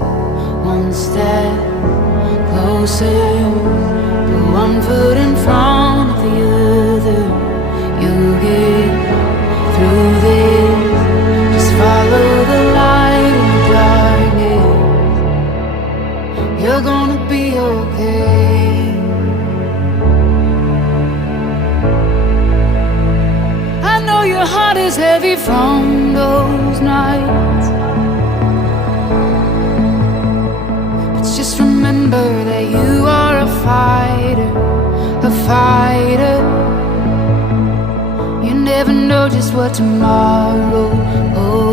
one step closer, put one foot in front of the other. You'll get through this. Just follow the light in the darkness. You're gonna be okay. I know your heart is heavy from those nights, but just remember that you are a fighter, a fighter. You never know just what tomorrow holds.